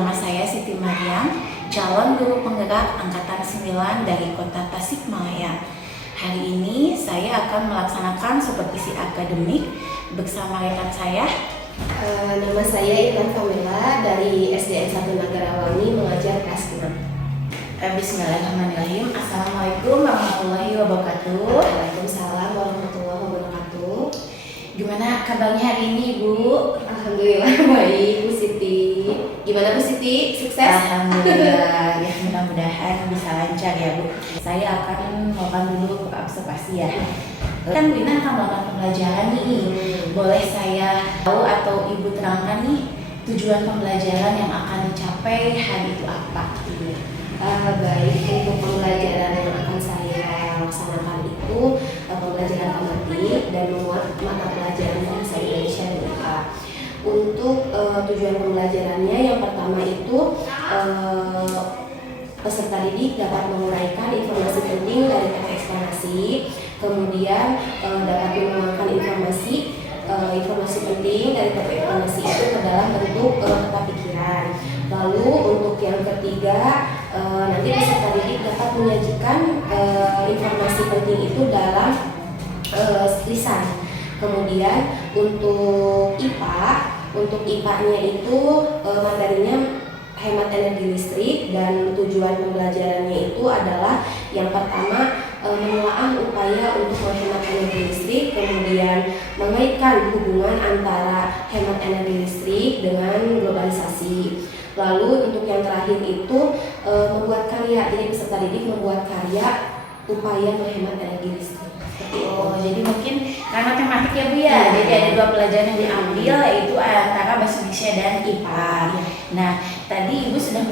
Nama saya Siti Mariam, calon guru penggerak Angkatan 9 dari Kota Tasikmalaya. Hari ini saya akan melaksanakan supervisi akademik bersama rekan saya. Nama saya Intan Kamila dari SDN 1 Nagarawangi mengajar kelas 6. Bismillahirrahmanirrahim. Assalamualaikum warahmatullahi wabarakatuh. Waalaikumsalam warahmatullahi wabarakatuh. Gimana kabarnya hari ini, Bu? Alhamdulillah baik, Bu Siti. Gimana Bu Siti? Sukses? Alhamdulillah. Ya, mudah-mudahan bisa lancar ya, Bu. Saya akan melakukan dulu observasi ya. Kan Bu Ina akan melakukan pembelajaran nih. Boleh saya tahu atau Ibu terangkan nih tujuan pembelajaran yang akan dicapai hari itu apa? Baik, untuk pembelajaran yang akan saya laksanakan itu pembelajaran tematik dan memuat mata pelajaran bahasa Indonesia dan IPA. Untuk tujuan pembelajarannya yang pertama itu peserta didik dapat menguraikan informasi penting dari teks eksplanasi, kemudian dapat menuangkan informasi penting dari teks eksplanasi itu ke dalam bentuk peta pikiran. Lalu untuk yang ketiga, nanti peserta didik dapat menyajikan informasi penting itu dalam lisan. Kemudian untuk IPA-nya itu materinya hemat energi listrik, dan tujuan pembelajarannya itu adalah yang pertama menelaah upaya untuk menghemat energi listrik, kemudian mengaitkan hubungan antara hemat energi listrik dengan globalisasi. Lalu untuk yang terakhir itu membuat karya, jadi peserta didik membuat karya upaya menghemat energi listrik. Oh, jadi mungkin karena tematik ya Bu ya, jadi ada dua pelajaran yang diambil, yaitu antara bahasa Indonesia dan IPA. Nah, tadi Ibu sudah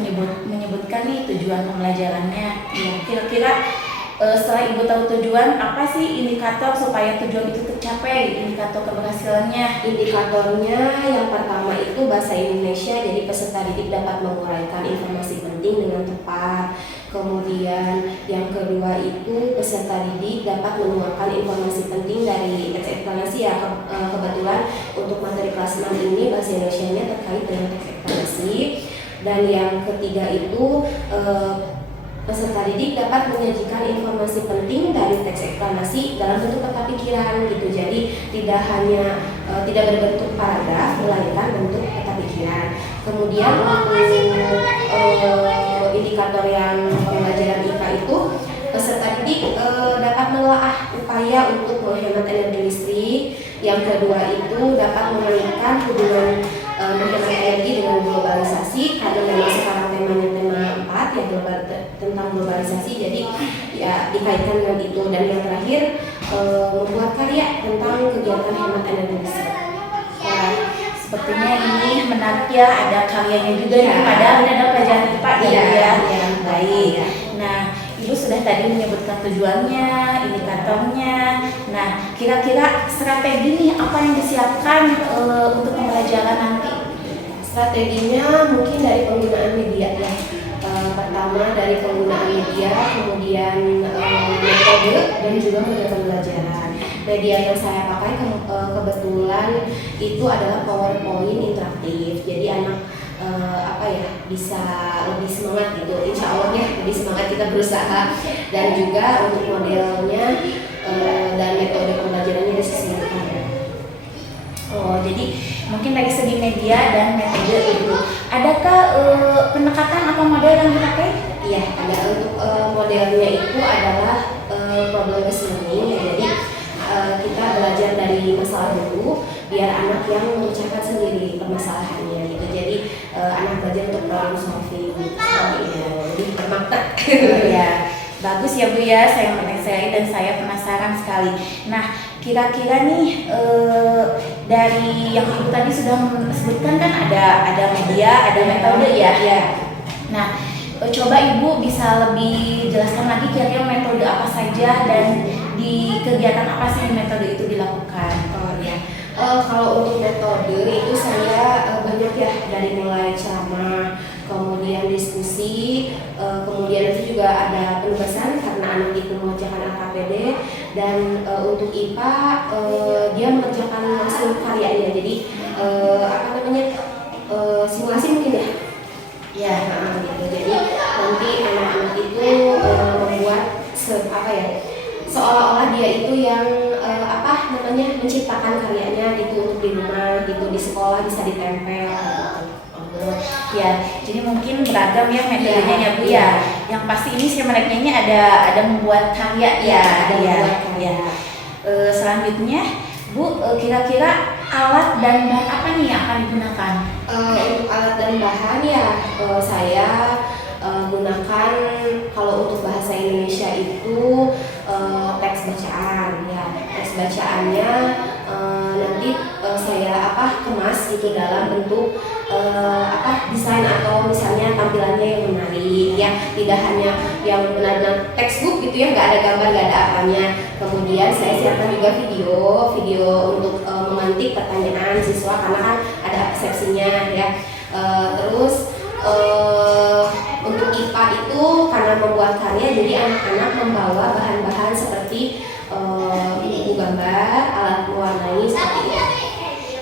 menyebutkan nih tujuan pembelajarannya. Kira-kira setelah Ibu tahu tujuan, apa sih indikator supaya tujuan itu tercapai, indikator keberhasilannya? Indikatornya yang pertama itu bahasa Indonesia, jadi peserta didik dapat menguraikan informasi penting dengan tepat. Kemudian yang kedua itu peserta didik dapat menuangkan informasi penting dari teks eksplanasi ya. Kebetulan untuk materi kelas 6 ini bahasa Indonesianya terkait dengan teks eksplanasi. Dan yang ketiga itu peserta didik dapat menyajikan informasi penting dari teks eksplanasi dalam bentuk peta pikiran gitu. Jadi tidak berbentuk paragraf, melainkan bentuk peta pikiran. Kemudian untuk indikator yang pembelajaran IPA itu peserta didik dapat menelaah upaya untuk menghemat energi listrik. Yang kedua itu dapat mengaitkan hubungan menghemat energi dengan globalisasi, karena memang sekarang temanya tema 4 ya, tentang globalisasi, jadi ya dikaitkan dengan itu. Dan yang terakhir membuat karya tentang kegiatan hemat energi listrik. Sepertinya ini menarik ya, ada karyanya juga nih, padahal ini ada pelajaran IPA ya. Baik. Nah, Ibu sudah tadi menyebutkan tujuannya, indikatornya. Nah, kira-kira strategi nih apa yang disiapkan untuk pembelajaran nanti? Strateginya mungkin dari penggunaan media ya. Pertama dari penggunaan media, kemudian metode dan juga metode pembelajaran. Media yang saya pakai kebetulan itu adalah PowerPoint interaktif. Jadi anak bisa lebih semangat gitu. Insya Allah ya lebih semangat kita berusaha. Dan juga untuk modelnya dan metode pembelajarannya disesuaikan. Oh, jadi mungkin dari segi media dan metode itu. Adakah pendekatan atau model yang dipakai? Iya, ada. Untuk modelnya itu adalah problem based learning ya. Jadi kita belajar dari masalah dulu biar anak yang memecahkan sendiri permasalahannya gitu. Jadi anak belajar untuk problem solving gitu. Jadi bermakna. Ya, bagus ya Bu ya, saya mempelajari dan saya penasaran sekali. Nah, kira-kira nih dari yang Ibu tadi sudah sebutkan kan ada media, ada metode ya. Nah, coba Ibu bisa lebih jelaskan lagi kira-kira metode apa saja dan di kegiatan apa sih metode itu dilakukan? Kalau untuk metode itu saya banyak ya, dari mulai ceramah, kemudian diskusi, kemudian nanti juga ada penugasan karena anak itu mengerjakan LKPD, dan untuk IPA dia mengerjakan langsung karyanya, jadi simulasi mungkin ya. Ya. Gitu. Jadi nanti anak-anak itu membuat seolah-olah dia itu yang menciptakan karyanya gitu untuk di rumah gitu, di sekolah bisa ditempel gitu. Oh, ya, jadi mungkin beragam ya metodenya ya Bu ya. Yang pasti ini Kemeneknya ada membuat karya ya, ada membuat karya. Selanjutnya Bu, kira-kira alat dan bahan apa nih yang akan digunakan? Untuk alat dan bahan ya saya gunakan kalau untuk bahasa Indonesia itu teks bacaan ya. Teks bacaannya nanti saya kemas gitu dalam bentuk desain atau misalnya tampilannya yang menarik ya, tidak hanya yang benar-benar textbook gitu ya, nggak ada gambar, nggak ada apanya. Kemudian saya siapkan juga video untuk memantik pertanyaan siswa karena kan ada persepsinya ya. Terus untuk IPA itu karena membuat karya, jadi anak-anak membawa bahan-bahan seperti buku gambar, alat mewarnai seperti itu.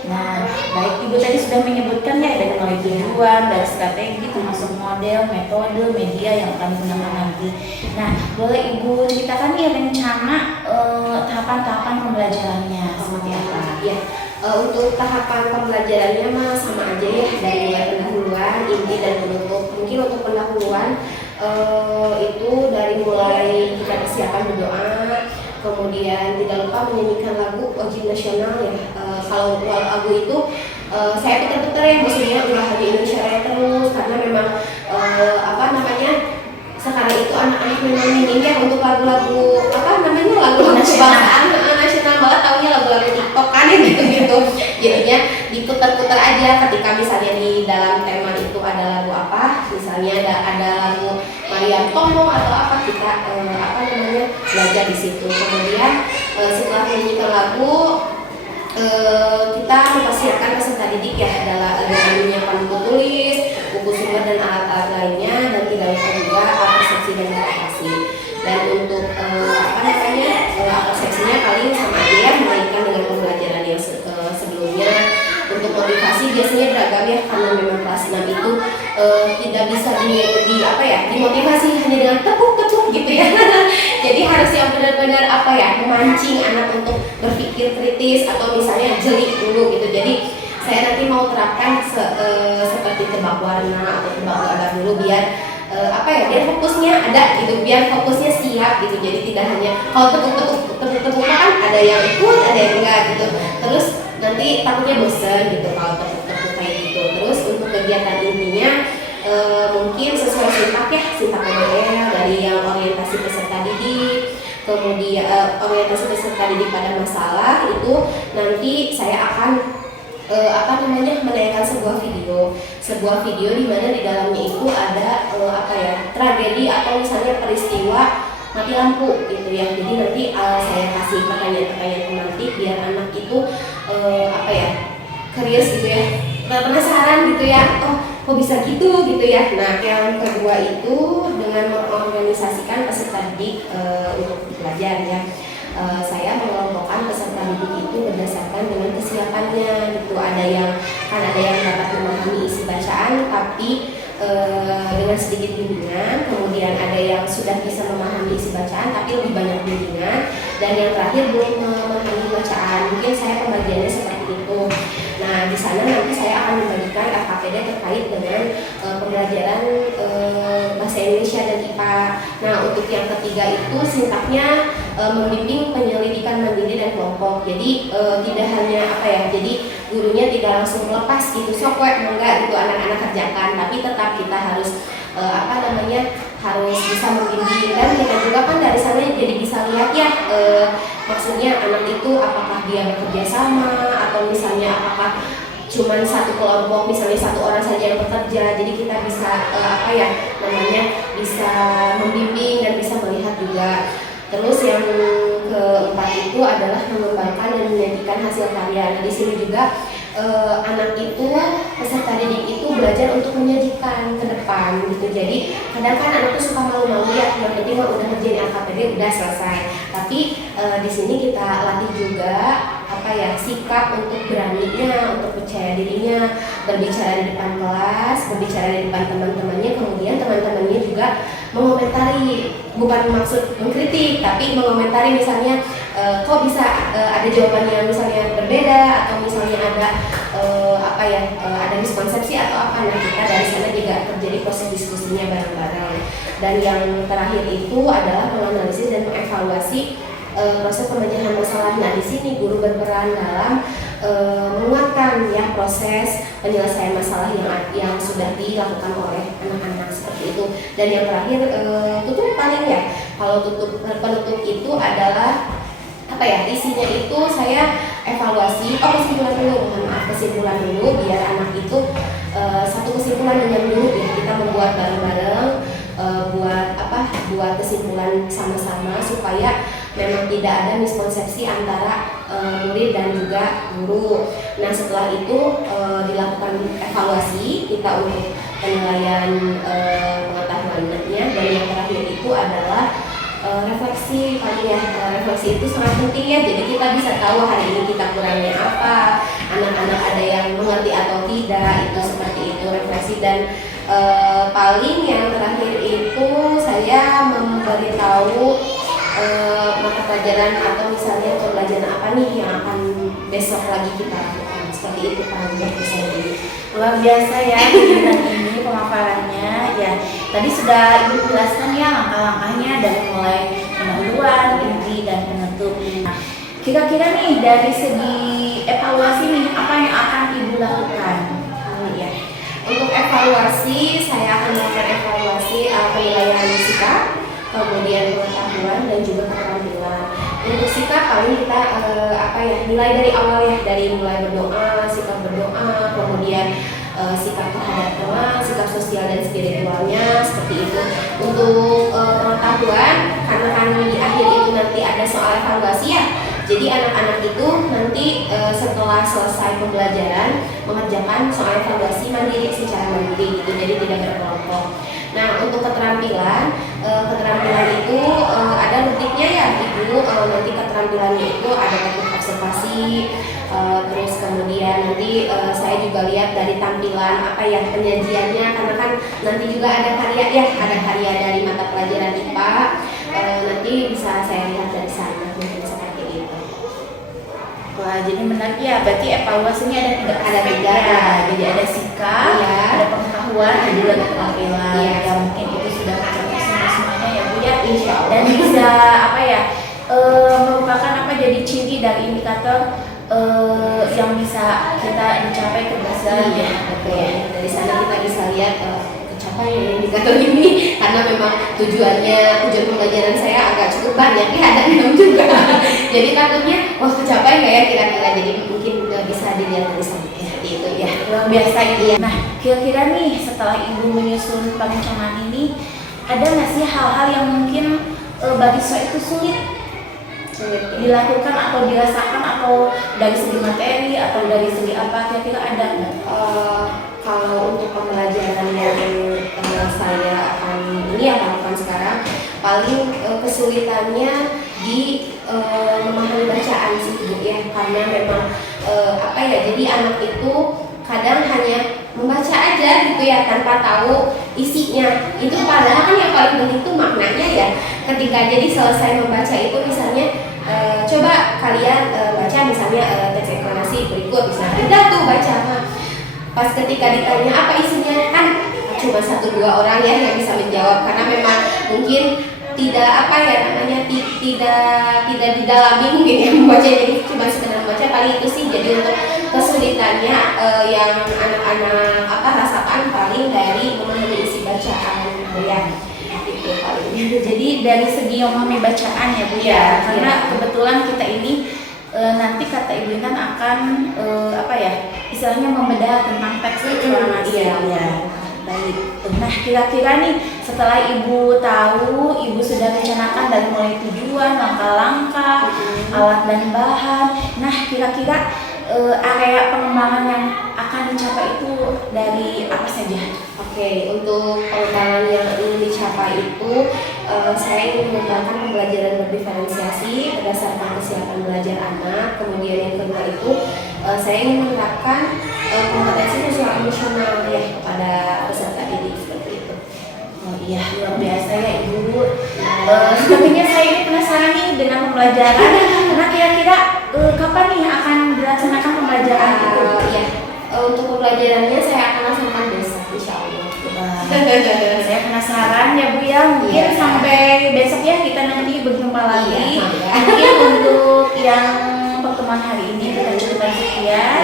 Nah, baik, Ibu tadi sudah menyebutkan ya dari mulai tujuan, dari strategi, termasuk model, metode, media yang akan digunakan nanti. Nah, boleh Ibu ceritakan ya rencana tahapan-tahapan pembelajarannya seperti apa? Ya, untuk tahapan pembelajarannya mah sama aja ya, dari mulai pendahuluan, inti dan penutup. Mungkin untuk pendahuluan itu dari mulai kita persiapan berdoa, kemudian tidak lupa menyanyikan lagu wajib nasional ya. Kalau lagu itu saya putar-putar ya, maksudnya ulah di Indonesia Raya terus karena memang sekarang itu anak-anak memang minim ya untuk lagu-lagu lagu-lagu kebangsaan nasional banget, taunya lagu-lagu TikTok kan ya gitu-gitu. Jadinya diputar-putar aja ketika misalnya di dalam tema itu ada lagu apa, misalnya ada lagu Mariam Tomo atau apa, kita belajar di situ. Kemudian setelah menyanyikan lagu kita mempersiapkan peserta didik ya, adalah menyiapkan buku tulis, buku sumber dan alat-alat lainnya, dan tidak lupa juga persepsi dan interpretasi. Dan untuk persepsinya paling sama aja ya, mengaitkan dengan pembelajaran yang sebelumnya. Untuk motivasi biasanya beragam ya, karena memang kelas 6 itu tidak bisa dimotivasi hanya dengan tepuk-tepuk gitu ya. Jadi harus yang benar-benar memancing anak untuk berpikir kritis atau misalnya jeli dulu gitu. Jadi saya nanti mau terapkan seperti tebak warna atau tebak gambar dulu biar biar fokusnya ada gitu, biar fokusnya siap gitu. Jadi tidak hanya kalau tepuk-tepuk kan ada yang ikut, ada yang enggak gitu. Terus nanti takutnya bosan gitu kalau tepuk-tepuk kayak gitu. Terus untuk kegiatan intinya mungkin sesuai sintak model dari yang orientasi peserta didik, kemudian orientasi peserta didik pada masalah itu nanti saya akan menayangkan sebuah video di mana di dalamnya itu ada tragedi atau misalnya peristiwa mati lampu gitu ya. Jadi nanti saya kasih pertanyaan-pertanyaan pemantik biar anak itu curious gitu ya, penasaran gitu ya, kok bisa gitu ya. Nah, yang kedua itu dengan mengorganisasikan peserta didik untuk belajar ya. Saya mengelompokkan peserta didik itu berdasarkan dengan kesiapannya gitu. Ada yang dapat memahami isi bacaan tapi dengan sedikit bimbingan, kemudian ada yang sudah bisa memahami isi bacaan tapi lebih banyak bimbingan, dan yang terakhir belum memahami bacaan. Mungkin saya pembagiannya seperti itu. Nah, di sana nanti saya akan membagikan LKPD terkait dengan pembelajaran bahasa Indonesia dan IPA. Nah, untuk yang ketiga itu sintaknya membimbing penyelidikan mandiri dan kelompok. Jadi tidak hanya jadi gurunya tidak langsung melepas gitu, sok enggak gitu anak-anak kerjakan, tapi tetap kita harus harus bisa membimbing, dan kita juga kan dari sana jadi bisa lihat ya maksudnya anak itu apakah dia bekerja sama atau misalnya apakah cuman satu kelompok, misalnya satu orang saja yang bekerja. Jadi kita bisa bisa membimbing dan bisa melihat juga. Terus yang keempat itu adalah mengembangkan dan menyajikan hasil karya. Nah, di sini juga anak itu, peserta didik itu belajar untuk menyajikan ke depan gitu. Jadi kadang kan anak itu suka malu-malu ya, yang penting udah ngerjain LKPD udah selesai. Tapi di sini kita latih juga sikap untuk beraninya, untuk percaya dirinya, berbicara di depan kelas, berbicara di depan teman-temannya, kemudian teman-temannya juga mengomentari, bukan maksud mengkritik, tapi mengomentari misalnya kok bisa ada jawaban yang misalnya berbeda, atau misalnya ada ada miskonsepsi atau apa. Nah, kita dari sana juga terjadi proses diskusinya bareng-bareng. Dan yang terakhir itu adalah menganalisis dan mengevaluasi proses pemecahan masalah. Nah, di sini guru berperan dalam menguatkan ya proses penyelesaian masalah yang sudah dilakukan oleh anak-anak seperti itu. Dan yang terakhir tutup paling ya, kalau penutup itu adalah isinya itu saya evaluasi, kesimpulan dulu biar anak itu satu kesimpulan dengan dulu ya, kita membuat bareng-bareng, buat kesimpulan sama-sama supaya memang tidak ada miskonsepsi antara murid dan juga guru. Nah, setelah itu dilakukan evaluasi kita untuk penilaian pengetahuannya, dan yang terakhir itu adalah refleksi. Refleksi itu sangat penting ya, jadi kita bisa tahu hari ini kita kurangnya apa, anak-anak ada yang mengerti atau tidak, itu seperti itu refleksi. Dan paling yang terakhir itu saya memberitahu mata pelajaran atau misalnya pembelajaran apa nih yang akan besok lagi kita lakukan, seperti itu Pak. Luar biasa ya kegiatan ini pemaparannya ya. Tadi sudah Ibu jelaskan ya langkah-langkahnya dari mulai pendahuluan, inti dan penutup. Nah, kira-kira nih dari segi evaluasi nih apa yang akan Ibu lakukan? Ya. Untuk evaluasi saya akan melakukan evaluasi penilaian sikap, kemudian pengetahuan dan juga keterampilan. Untuk sikap paling kita nilai dari awal ya, dari mulai berdoa, sikap berdoa, kemudian sikap terhadap teman, sikap sosial dan spiritualnya seperti itu. Untuk pengetahuan, karena kan di akhir itu nanti ada soal evaluasi ya. Jadi anak-anak itu nanti setelah selesai pembelajaran mengerjakan soal evaluasi secara mandiri gitu, jadi tidak berkelompok. Nah, untuk keterampilan itu ada rutiknya ya Ibu. Nanti keterampilannya itu ada teknik observasi, terus kemudian nanti saya juga lihat dari tampilan penyajiannya, karena kan nanti juga ada karya dari mata pelajaran IPA, nanti bisa saya lihat dari sana mungkin seperti itu. Wah, jadi menarik ya. Berarti evaluasinya ada tiga. Jadi ada sikap, ada pengetahuan, dan juga keterampilan. Ya, mungkin itu sudah mencapai semuanya ya Bu ya. Insya Allah. Dan bisa merupakan jadi ciri dari indikator yang bisa kita dicapai keberhasilan ya. Dari sana kita bisa lihat tercapai indikator ini, karena memang tujuan pembelajaran saya agak cukup banyak ya, ada 6 juga. Jadi takutnya tercapai nggak ya kira-kira, jadi mungkin bisa dilihat dari sana seperti itu ya. Luar biasa ya. Nah, kira-kira nih setelah Ibu menyusun perencanaan ini, ada nggak sih hal-hal yang mungkin bagi siswa itu sulit dilakukan atau dirasakan, atau dari segi materi atau dari segi apa, kira-kira ada nggak? Kalau untuk pembelajaran yang saya akan lakukan sekarang, paling kesulitannya di memahami bacaan sih Bu ya, karena memang jadi anak itu kadang hanya membaca aja gitu ya, tanpa tahu isinya. Itu padahal kan yang paling penting itu maknanya ya. Ketika jadi selesai membaca itu misalnya coba kalian baca misalnya teks eksplanasi berikut, misalnya udah tuh baca. Pas ketika ditanya apa isinya, kan cuma 1-2 orang ya yang bisa menjawab, karena memang mungkin tidak tidak didalami mungkin ya membaca, jadi cuma sekedar membaca. Paling itu sih jadi untuk kesulitannya yang anak-anak rasakan paling dari memahami isi bacaan ya. Itu paling. Jadi dari segi memahami bacaan ya Bu ya, karena kebetulan kita ini nanti kata Ibu Intan akan istilahnya membedah tentang teks eksplanasi ya. Baik. Nah, kira-kira nih setelah Ibu tahu, Ibu sudah rencanakan dari mulai tujuan, langkah-langkah, alat dan bahan. Nah, kira-kira area pengembangan yang akan dicapai itu dari apa saja? Oke, untuk pengembangan yang ingin dicapai itu saya ingin mengembangkan pembelajaran berdiferensiasi berdasarkan kesiapan belajar anak. Kemudian yang kedua itu saya ingin menerapkan kompetensi sosial emosional ya kepada peserta didik seperti itu. Oh iya, luar biasa ya Ibu. Sepertinya saya ini penasaran nih dengan pembelajaran. Karena kira-kira kapan nih akan dilaksanakan pembelajaran itu? Ya, untuk pembelajarannya saya akan laksanakan besok, insya Allah. Saya penasaran ya Bu ya, mungkin sampai besok ya kita nanti berjumpa lagi. Mungkin untuk yang pertemuan hari ini kita cukupkan sekian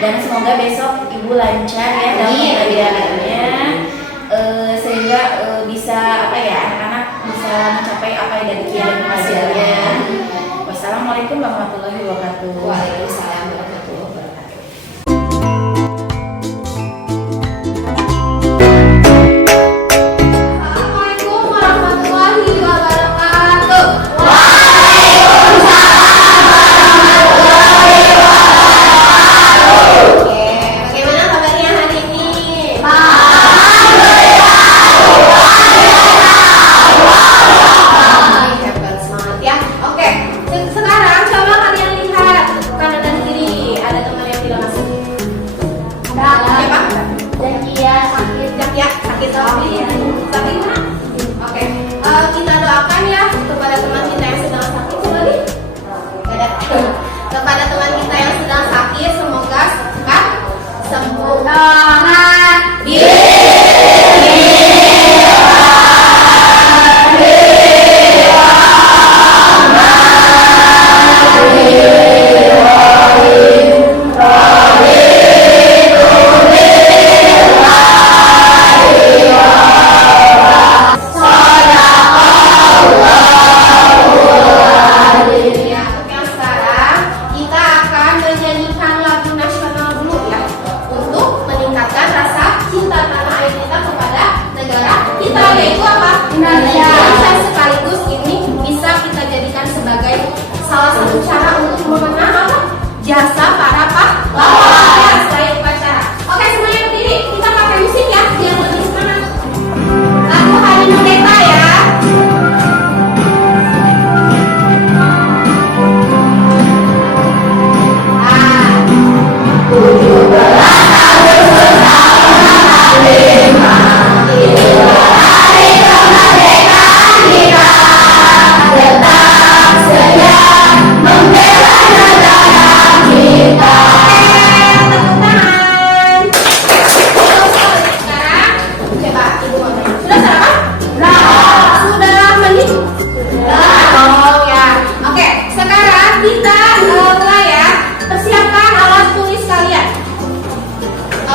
dan semoga besok Ibu lancar ya dalam pembelajarannya sehingga bisa apa ya anak-anak bisa mencapai apa yang dari kian hasilnya. Wassalamualaikum warahmatullahi wabarakatuh. Waalaikumsalam warahmatullahi wabarakatuh. Assalamualaikum warahmatullahi wabarakatuh. Oke, bagaimana kabarnya hari ini? Hebat, semangat ya. Oke, sekarang coba kalian lihat kanan dan kiri. Ada teman yang tidak masuk? Ada. Siapa? Zakia sakit. Zakia sakit tapi mana? Oke, kita doakan ya kepada teman kita yang sedang sakit. Coba lihat. Ada. Kepada teman kita yang sedang sakit, semoga cepat sembuh. Yang sekarang kita akan menyanyikan lagu nasional dulu ya untuk meningkatkan rasa cinta tanah air kita kepada negara kita yaitu apa? Indonesia. Sekaligus ini bisa kita jadikan sebagai salah satu cara untuk mengenang apa? Jasa para pahlawan ya selain upacara. Oke semuanya berdiri kita pakai musik ya biar lebih semangat. Lagu Hari Merdeka ya.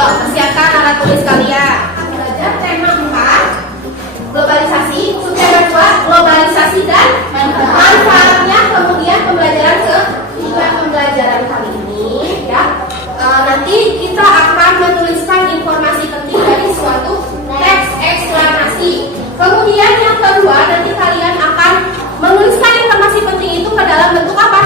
Persiapkan alat tulis kalian. Belajar tema 4, globalisasi, subtema 2, globalisasi dan manfaatnya. Kemudian pembelajaran ketiga pembelajaran kali ini ya. Nanti kita akan menuliskan informasi penting dari suatu teks eksklamasi. Kemudian yang kedua nanti kalian akan menuliskan informasi penting itu ke dalam bentuk apa?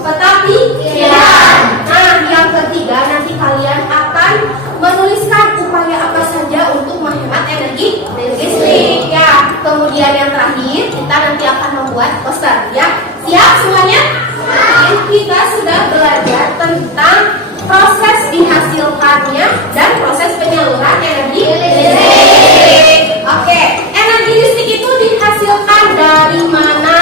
Peta pikiran. Nah, yang ketiga nanti kalian akan menuliskan upaya apa saja untuk menghemat energi listrik ya. Kemudian yang terakhir kita nanti akan membuat poster ya. Siap semuanya? Kita sudah belajar tentang proses dihasilkannya dan proses penyaluran energi listrik. Oke, energi listrik itu dihasilkan dari mana?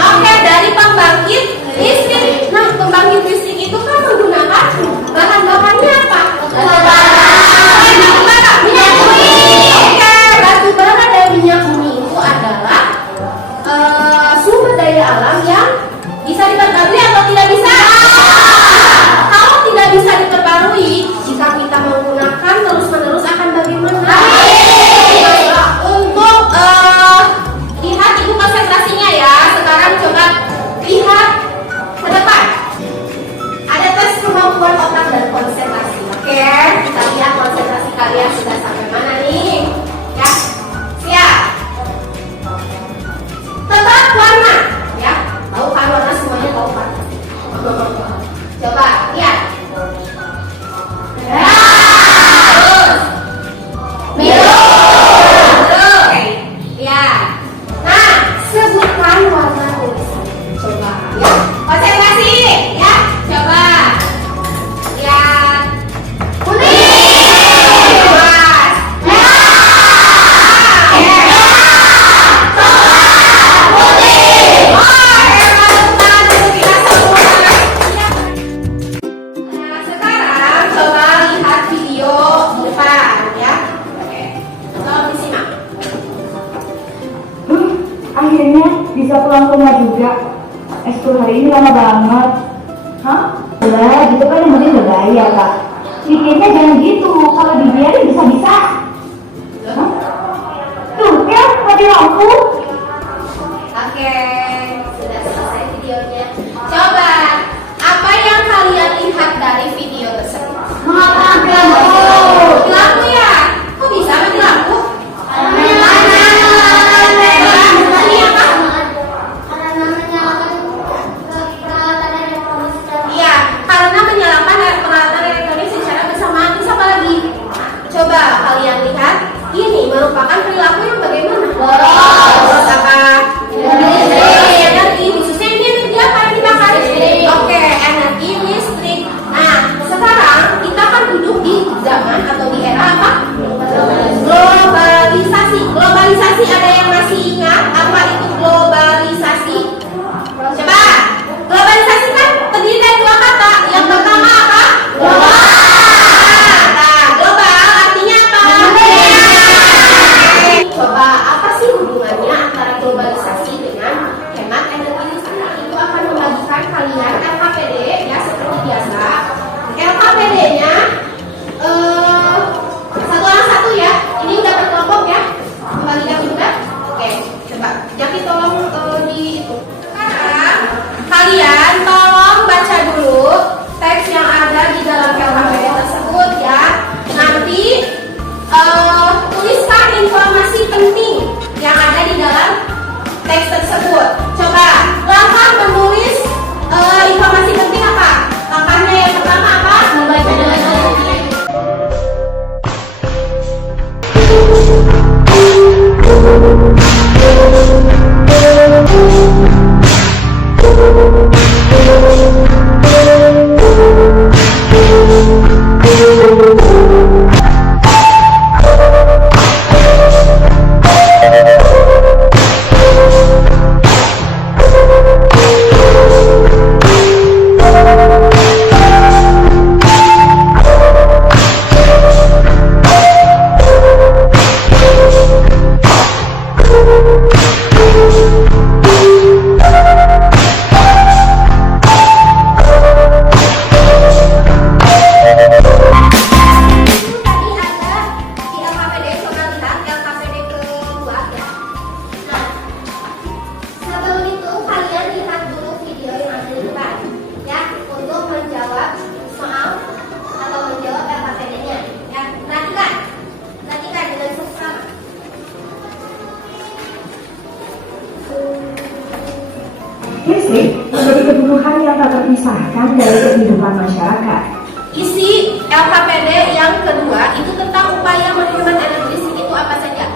Oke, dari pembangkit listrik. Nah, pembangkit listrik itu kan menggunakan bahan bakarnya apa? Batu bara, minyak bumi. Oke, batu bara dan minyak bumi itu adalah sumber daya alam yang bisa diperbarui atau tidak bisa? Kalau tidak bisa diperbarui, jika kita menggunakan terus-menerus akan bagaimana? Untuk Akhirnya bisa pulang ke rumah juga. Ekskul hari ini lama banget. Hah? Lah, gitu kan yang penting bergaya, Kak. Pikirnya jangan gitu, kalau dibiarin bisa-bisa. Hah? Tuh, kan mati lampu. Oke, sudah selesai videonya. Coba, apa yang kalian lihat dari video tersebut? Mati Mati lampu ya? Kok bisa mati lampu? Iya, karena menyalakan peralatan elektronik secara bersamaan. Terus apa lagi? Coba kalian lihat, ini merupakan perilaku yang bagaimana? Terus apa? Energi, khususnya ini energi apa yang dibakar? Oke, energi listrik. Nah, sekarang kita kan hidup di zaman atau di era apa? Globalisasi. Globalisasi ada yang masih ingat apa itu globalisasi? Coba. Globalisasi kan terdiri dari dua kata. Yang pertama apa? Global. Nah, global artinya apa? Coba apa sih hubungannya antara globalisasi dengan hemat energi listrik? Itu akan membagikan kalian LKPD ya seperti biasa. LKPD-nya satu orang satu ya. Ini udah berkelompok ya. Membagikan juga. Oke, coba. Jadi tolong di itu. Sekarang kalian tolong baca dulu teks yang ada di dalam LKPD tersebut ya. Nanti tuliskan informasi penting yang ada di dalam teks tersebut. Coba langkah menulis informasi penting apa? Langkahnya yang pertama apa? Membaca dengan teliti. Listrik menjadi kebutuhan yang tak terpisahkan dari kehidupan masyarakat. Isi LKPD yang kedua itu tentang upaya menghemat energi listrik itu apa saja?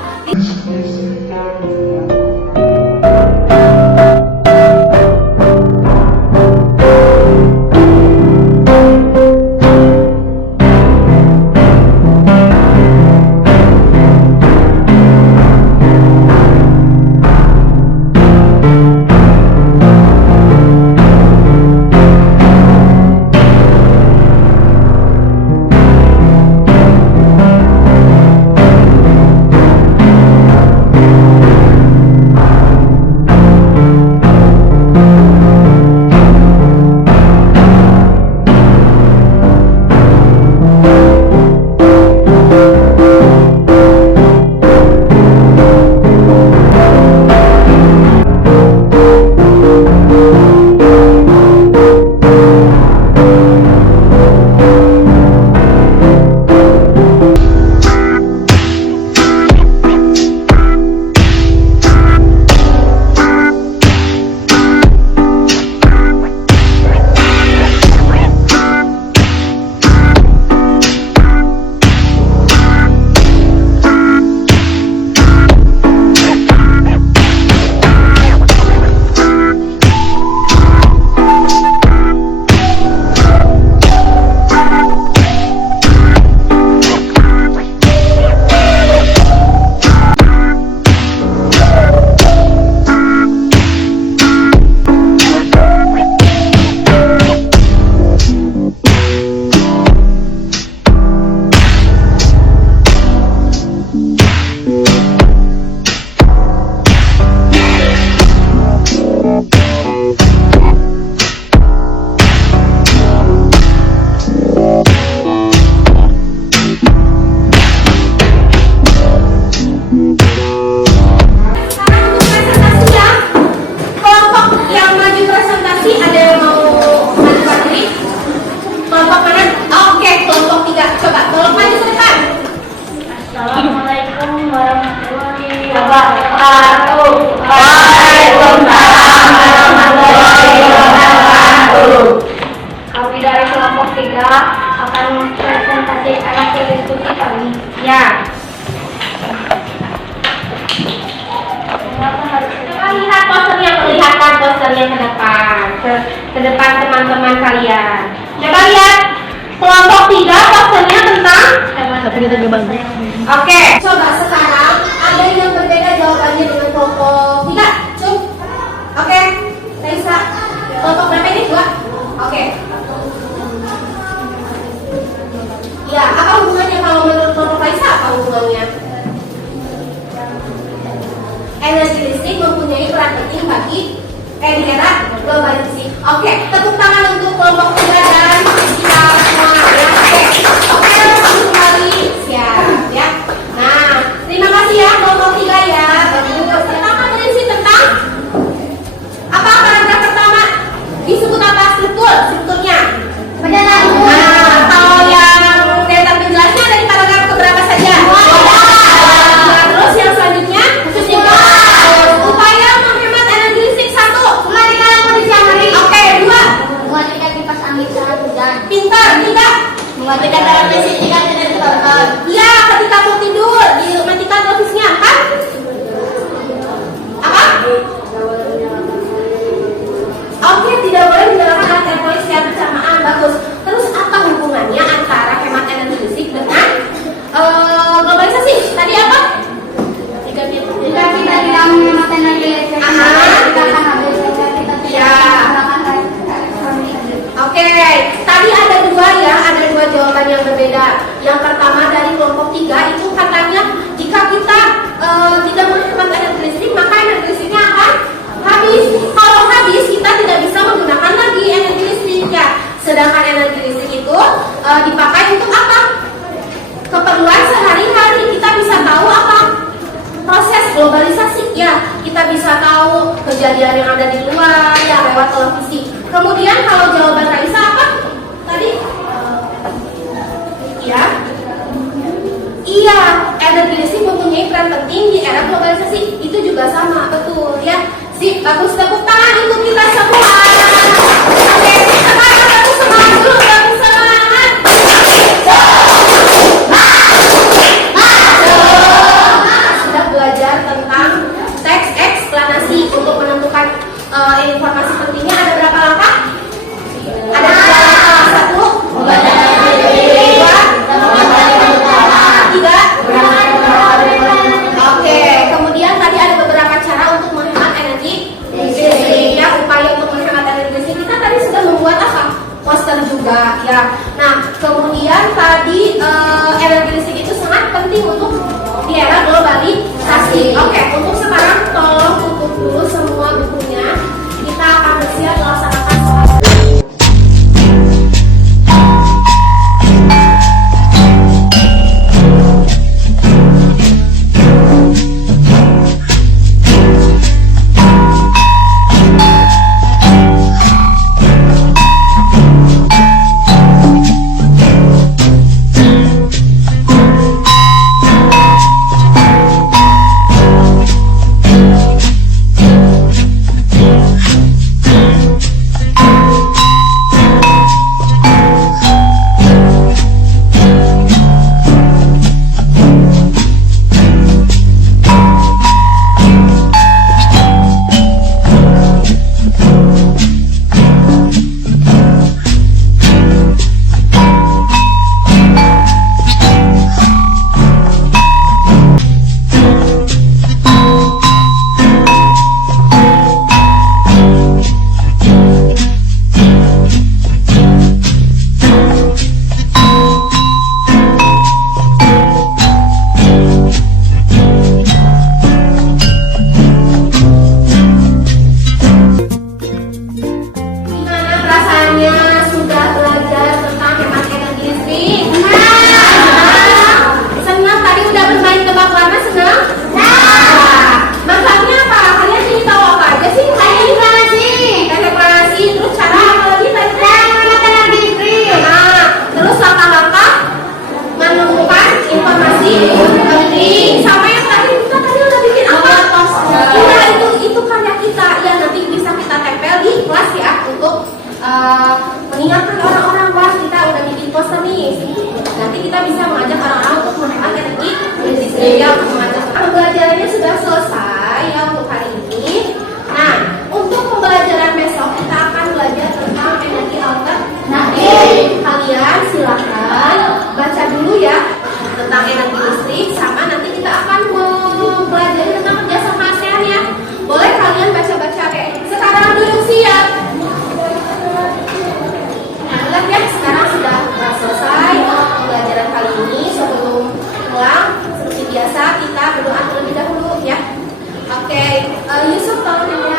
anak yang diskusi kali. Ya. Coba lihat posternya, perlihatkan posternya ke depan, ke depan teman-teman kalian. Coba lihat kelompok 3 posternya tentang. Oke. Coba sekarang ada yang berbeda jawabannya dengan kelompok 3. Cuk. Oke. Raisa. Kelompok berapa ini? 2. Oke. Ya, apa hubungannya kalau menurut kelompok Raisa? Apa hubungannya? Energi listrik mempunyai peran penting bagi di era globalisasi. Oke, tepuk tangan untuk kelompok 3 dan kita semua ya. Oke, langsung kembali. Siap ya. Nah, terima kasih ya kelompok 3 ya. Bagus. Pertama berisi tentang apa? Paragraf pertama disebut apa? Strukturnya. Nah, kalau yang data penjelasnya ada di paragraf keberapa saja? Nah, terus yang selanjutnya upaya menghemat energi listrik 1. Mematikan lampu di siang hari. Oke, 2. Mematikan kipas angin saat hujan. Pintar. 3. Mematikan televisi jika tidak ditonton. Ya, ketika mau tidur dimatikan televisinya. 4. Apa? Oke, tidak boleh menyalakan alat elektronik secara bersamaan. Bagus. Terus apa hubungannya antara hemat energi listrik dengan globalisasi? Tadi apa? Jika kita tidak menghemat energi listrik, kita akan habis. Jika kita Ya. tidak menggunakan elektronik. Oke, tadi ada 2 ya, ada 2 jawaban yang berbeda. Yang pertama dari kelompok 3 itu katanya jika kita tidak menghemat energi listrik, maka energi listriknya akan habis. Kalau habis, kita tidak bisa menggunakan lagi energi listrik ya. Sedangkan energi listrik itu dipakai untuk apa? Keperluan sehari-hari. Kita bisa tahu apa? Proses globalisasi ya. Kita bisa tahu kejadian yang ada di luar ya lewat televisi. Kemudian kalau jawaban Raisa apa? Tadi? Ya. Iya, energi listrik mempunyai peran penting di era globalisasi. Itu juga sama, betul ya. Sip, bagus, tepuk tangan untuk kita semua. Oke, sekarang bagus semangat dulu, bagus semangat. Sudah belajar tentang teks eksplanasi untuk menentukan informasi pentingnya ada berapa langkah? Ada 3 langkah. 1, 2, 3. Oke, kemudian tadi ada beberapa cara untuk menghemat energi listrik ya, upaya untuk menghemat energi listrik. Kita tadi sudah membuat apa? Poster juga ya. Nah, kemudian tadi energi listrik itu sangat penting untuk di era globalisasi. Oke, untuk sekarang tolong tutup dulu semua bukunya. Kita akan bersiap Yusuf tangannya.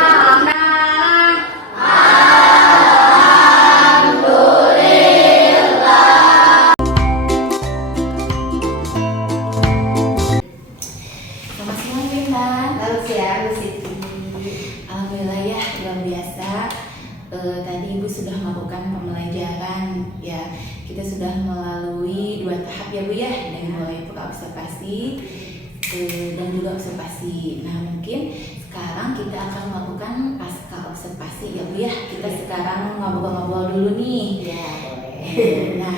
Selamat siang Bintang. Selamat siang, Bu Siti. Alhamdulillah ya, luar biasa. Tadi Ibu sudah melakukan pembelajaran ya. Kita sudah melalui 2 tahap ya Bu ya, dari mulai observasi dan juga observasi. Nah mungkin sekarang kita akan melakukan pasca observasi ya Bu ya. Kita sekarang ngobrol-ngobrol dulu nih. Ya, boleh. Nah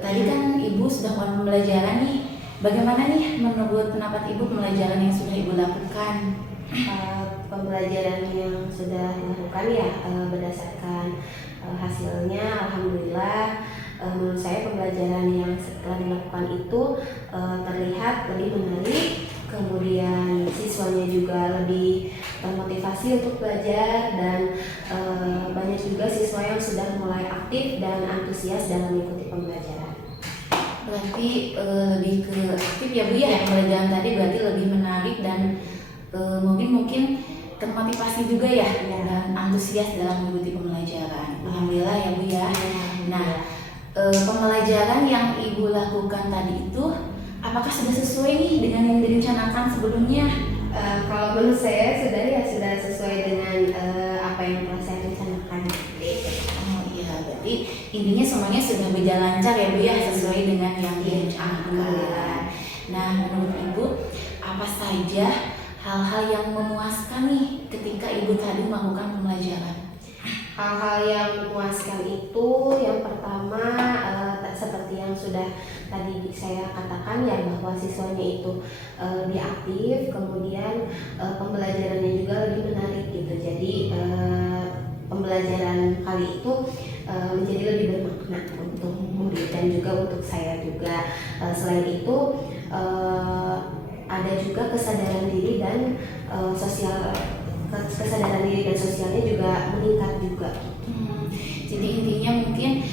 tadi kan Ibu sudah melakukan pembelajaran nih. Bagaimana nih menurut pendapat Ibu pembelajaran yang sudah Ibu lakukan? Pembelajaran yang sudah dilakukan ya berdasarkan hasilnya, alhamdulillah menurut saya pembelajaran yang setelah dilakukan itu terlihat lebih menarik, kemudian siswanya juga lebih termotivasi untuk belajar dan banyak juga siswa yang sudah mulai aktif dan antusias dalam mengikuti pembelajaran. Berarti lebih ke aktif ya Bu ya, pembelajaran tadi berarti lebih menarik dan mungkin termotivasi juga ya, dan antusias dalam mengikuti pembelajaran. Alhamdulillah ya Bu ya. Nah pembelajaran yang Ibu lakukan tadi itu apakah sudah sesuai nih dengan yang direncanakan sebelumnya? Kalau menurut saya sudah sesuai dengan apa yang telah saya rencanakan. Oh iya, berarti intinya semuanya sudah berjalan lancar ya Bu ya, sesuai dengan yang direncanakan. Nah menurut Ibu apa saja hal-hal yang memuaskan nih ketika Ibu tadi melakukan pembelajaran? Hal-hal yang memuaskan itu yang pertama seperti yang sudah tadi saya katakan ya, bahwa siswanya itu lebih aktif, kemudian pembelajarannya juga lebih menarik gitu. Jadi pembelajaran kali itu menjadi lebih bermakna untuk murid dan juga untuk saya juga. Selain itu ada juga kesadaran diri dan kesadaran diri dan sosialnya juga meningkat juga. Jadi intinya mungkin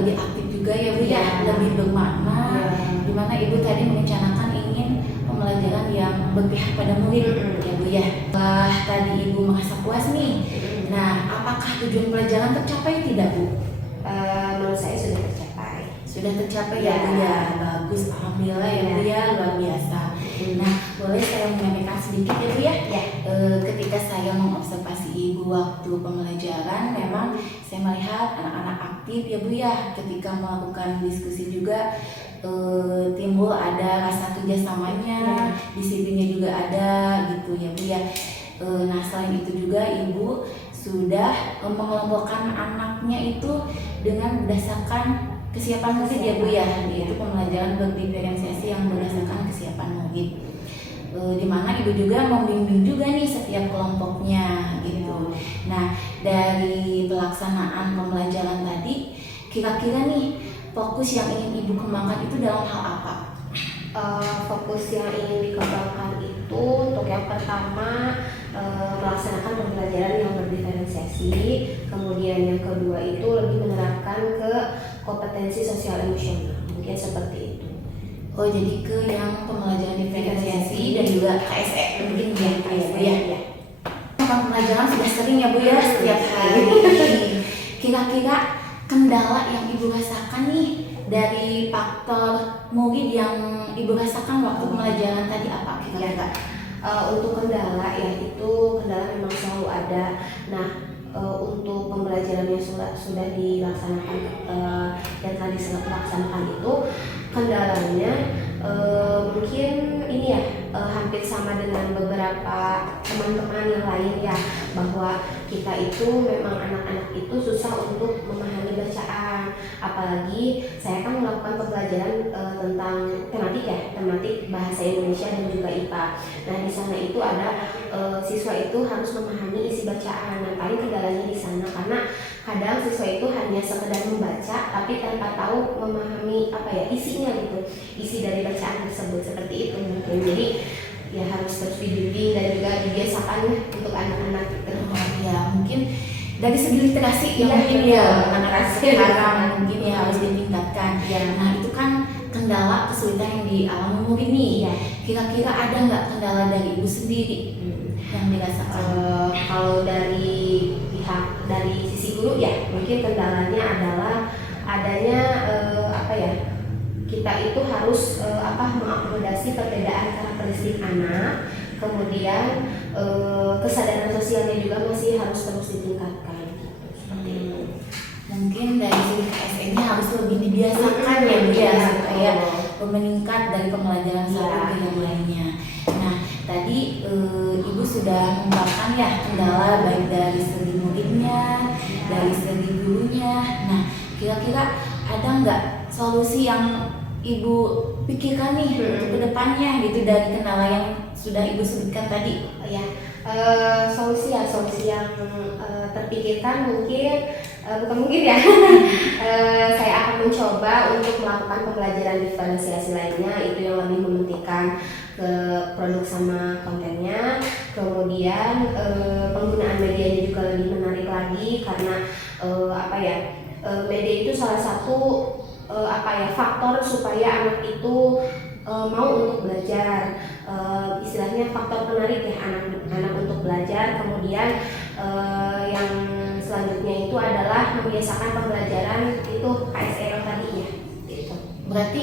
lebih aktif juga ya Bu ya, lebih bermakna. Dimana Ibu tadi merencanakan ingin pembelajaran yang berpihak pada murid ya Bu ya. Setelah tadi Ibu merasa puas nih, nah apakah tujuan pelajaran tercapai tidak Bu? Menurut saya sudah tercapai. Sudah tercapai ya Bu ya, bagus, alhamdulillah ya Bu ya, luar biasa. Nah boleh saya menyampaikan sedikit ya Bu ya? Ketika saya mengobservasi Ibu waktu pembelajaran, memang saya melihat anak-anak aktif ya Bu ya. Ketika melakukan diskusi juga timbul ada rasa kerjasamanya, disiplinnya juga ada gitu ya Bu ya. Nah selain itu juga Ibu sudah mengelompokkan anaknya itu dengan berdasarkan kesiapan murid ya Bu ya, yaitu pembelajaran berdiferensiasi yang berdasarkan kesiapan murid. Dimana Ibu juga membimbing juga nih setiap kelompoknya gitu. Nah dari pelaksanaan pembelajaran tadi, kira-kira nih fokus yang ingin Ibu kembangkan itu dalam hal apa? Fokus yang ingin dikembangkan itu untuk yang pertama melaksanakan pembelajaran yang berdiferensiasi, kemudian yang kedua itu lebih menerapkan ke kompetensi sosial emosional, mungkin seperti itu. Oh jadi ke yang pembelajaran diferensiasi dan juga KSE mungkin ya. Pembelajaran sudah sering ya Bu ya, setiap hari. Kira-kira kendala yang Ibu rasakan nih dari faktor murid yang Ibu rasakan waktu pembelajaran tadi apa kira-kira? Untuk kendala ya, itu kendala memang selalu ada. Nah untuk pembelajaran yang sudah dilaksanakan yang tadi dilaksanakan itu kendalanya mungkin ini ya hampir sama dengan beberapa teman-teman yang lain ya, bahwa kita itu memang anak-anak itu susah untuk memahami bacaan, apalagi saya kan melakukan pembelajaran tentang tematik bahasa Indonesia dan juga IPA. Nah di sana itu ada siswa itu harus memahami isi bacaan. Nah paling kendalanya di sana karena kadang siswa itu hanya sekedar membaca tapi tanpa tahu memahami isinya gitu, isi dari bacaan tersebut, seperti itu mungkin. Jadi ya harus terus dibimbing dan juga dibiasakan untuk anak-anak gitu. Ya mungkin dari segi literasi ya mungkin ya anak-anak sekarang mungkin ya harus ditingkatkan. Nah itu kan kendala kesulitan yang dialami murid nih. Kira-kira ada nggak kendala dari Ibu sendiri yang dirasakan? Kalau dari sisi guru ya mungkin kendalanya adalah adanya kita itu harus mengakomodasi perbedaan karakteristik anak, kemudian kesadaran sosialnya juga masih harus terus ditingkatkan. Seperti itu. Mungkin dari segi KSN-nya harus lebih dibiasakan ya Bu ya, supaya meningkat dari pembelajaran satu ke yang lainnya. Nah, tadi Ibu sudah mengungkapkan ya kendala baik dari segi muridnya, dari segi gurunya. Nah, kira-kira ada nggak solusi yang Ibu pikirkan nih untuk kedepannya gitu dari kendala yang sudah Ibu sebutkan tadi? Solusi yang terpikirkan bukan mungkin ya. Saya akan mencoba untuk melakukan pembelajaran diferensiasi lainnya, itu yang lebih mementingkan ke produk sama kontennya. Kemudian penggunaan medianya juga lebih menarik lagi karena media itu salah satu faktor supaya anak itu mau untuk belajar, istilahnya faktor penarik ya anak untuk belajar. Kemudian yang selanjutnya itu adalah membiasakan pembelajaran itu KSR tadinya gitu. Berarti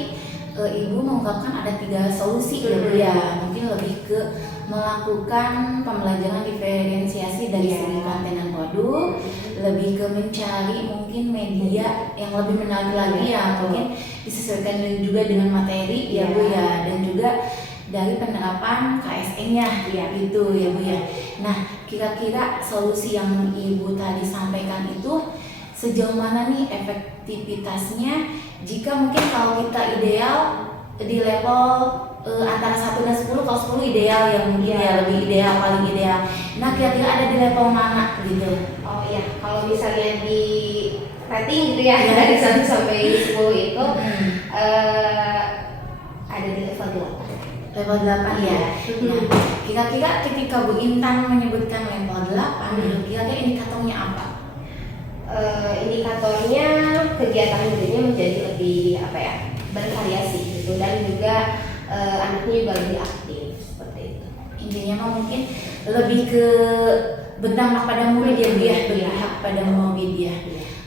Ibu mengungkapkan ada 3 solusi ya Bu ya, mungkin lebih ke melakukan pembelajaran diferensiasi dari segi konten dan produk, lebih ke mencari mungkin media yang lebih menarik lagi ya, mungkin disesuaikan juga dengan materi ya Bu ya, dan juga dari penerapan KSN-nya gitu ya Bu ya. Nah, kira-kira solusi yang Ibu tadi sampaikan itu sejauh mana nih efektivitasnya jika mungkin kalau kita ideal di level antara 1 dan 10, kalau 10 ideal ya mungkin ya lebih ideal, paling ideal. Nah, kira-kira ada di level mana gitu? Oh iya, kalau misalnya di rating gitu ya, dari 1 sampai 10 itu ada di level 8. Level 8 ya. Nah, kira-kira ketika Bu Intan menyebutkan level 8, kira-kira indikatornya apa? Indikatornya kegiatan muridnya menjadi lebih bervariasi gitu, dan juga anaknya juga lebih aktif seperti itu. Intinya mah mungkin lebih ke berdampak pada murid ya Bu ya, berpihak pada murid ya.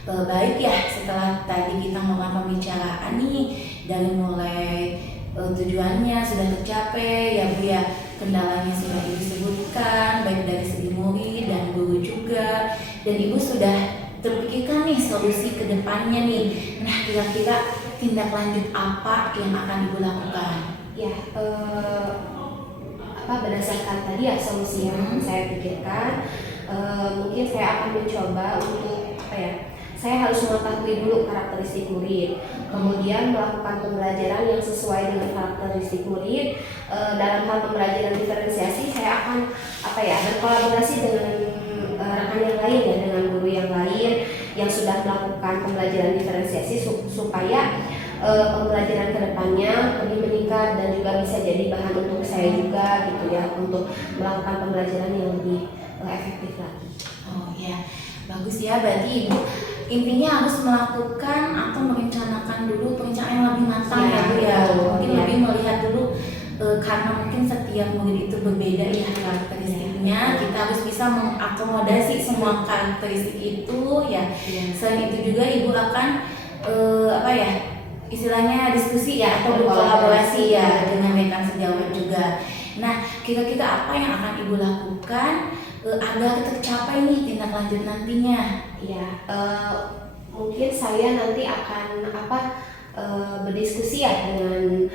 Baik ya, setelah tadi kita melakukan pembicaraan nih dari mulai tujuannya sudah tercapai ya Bu ya, kendalanya sudah disebutkan baik dari segi murid dan guru juga, dan Ibu sudah terpikirkan nih solusi ke depannya nih. Nah, kira-kira tindak lanjut apa yang akan Ibu lakukan? Ya, berdasarkan tadi ya solusi yang saya pikirkan, mungkin saya akan mencoba untuk saya harus mengetahui dulu karakteristik murid, kemudian melakukan pembelajaran yang sesuai dengan karakteristik murid. Dalam hal pembelajaran diferensiasi saya akan berkolaborasi dengan rekan yang lain ya, dengan guru yang lain yang sudah melakukan pembelajaran diferensiasi supaya pembelajaran kedepannya lebih meningkat dan juga bisa jadi bahan untuk saya juga gitu ya, untuk melakukan pembelajaran yang lebih efektif lagi. Oh ya, bagus ya, berarti Ibu intinya harus melakukan atau merencanakan dulu perencanaan yang lebih matang ya Bu ya, mungkin lebih melihat dulu karena mungkin setiap murid itu berbeda ya karakteristiknya, kita harus bisa mengakomodasi semua karakteristik itu ya. Selain itu juga Ibu akan istilahnya diskusi ya atau berkolaborasi ya dengan rekan sejawat juga. Nah, kira-kira apa yang akan Ibu lakukan agar tercapai nih tindak lanjut nantinya? Ya, mungkin saya nanti akan berdiskusi ya dengan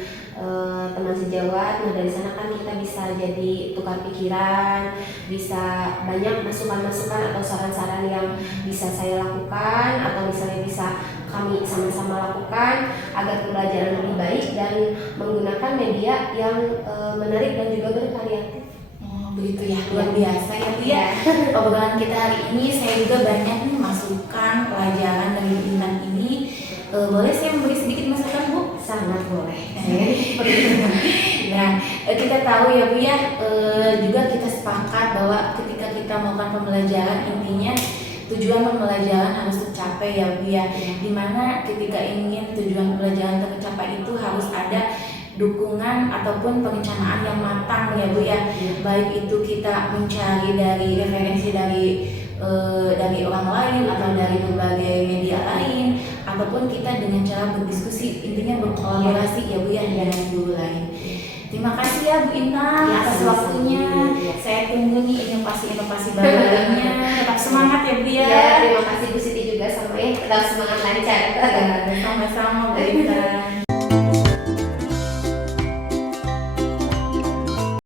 teman sejawat. Nah, dari sana kan kita bisa jadi tukar pikiran, bisa banyak masukan-masukan atau saran-saran yang bisa saya lakukan atau misalnya bisa kami sama-sama lakukan agar pembelajaran lebih baik dan menggunakan media yang menarik dan juga bervariatif. Oh, begitu ya, luar biasa ya Bu ya. Obrolan kita hari ini saya juga banyak nih masukan pelajaran dari Intan ini. Boleh saya memberi sedikit masukan Bu? Sangat boleh. Nah, kita tahu ya Bu ya, juga kita sepakat bahwa ketika kita melakukan pembelajaran intinya tujuan pembelajaran harus tercapai ya Bu ya. Dimana ketika ingin tujuan pembelajaran tercapai itu harus ada dukungan ataupun perencanaan yang matang ya Bu ya. Baik itu kita mencari dari referensi dari orang lain atau dari berbagai media lain, ataupun kita dengan cara berdiskusi, intinya berkolaborasi ya Bu ya dengan guru lain. Terima kasih ya Bu Intan atas waktunya. Saya tunggu nih inovasi baru lainnya. Tetap semangat ya Bu ya. Ya, terima kasih Bu Siti juga, sampai tetap semangat lancar. Sama-sama Bu Intan.